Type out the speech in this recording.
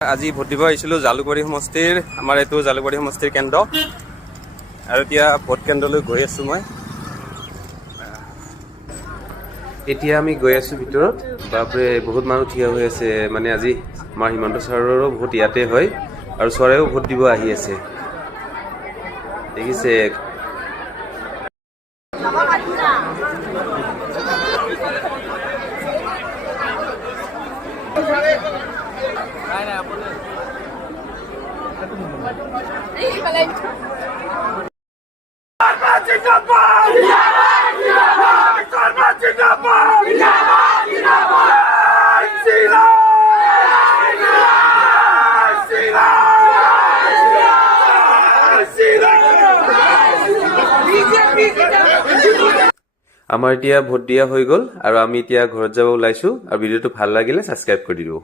আজি ভোট দিব আহিছিলোঁ জালুকবাৰী সমষ্টিৰ আমাৰ এইটো জালুকবাৰী সমষ্টিৰ কেন্দ্ৰ আৰু এতিয়া ভোট কেন্দ্ৰলৈ গৈ আছোঁ মই এতিয়া আমি গৈ আছোঁ ভিতৰত বাপৰে বহুত মানুহ থিয় হৈ আছে মানে আজি আমাৰ হিমন্ত ছাৰৰো ভোট ইয়াতে হয় আৰু ছাৰেও ভোট দিব আহি আছে দেখিছে আমাৰ এতিয়া ভোট দিয়া হৈ গ'ল আৰু আমি এতিয়া ঘৰত যাব ওলাইছোঁ আৰু ভিডিঅ'টো ভাল লাগিলে সাবস্ক্ৰাইব কৰি দিও।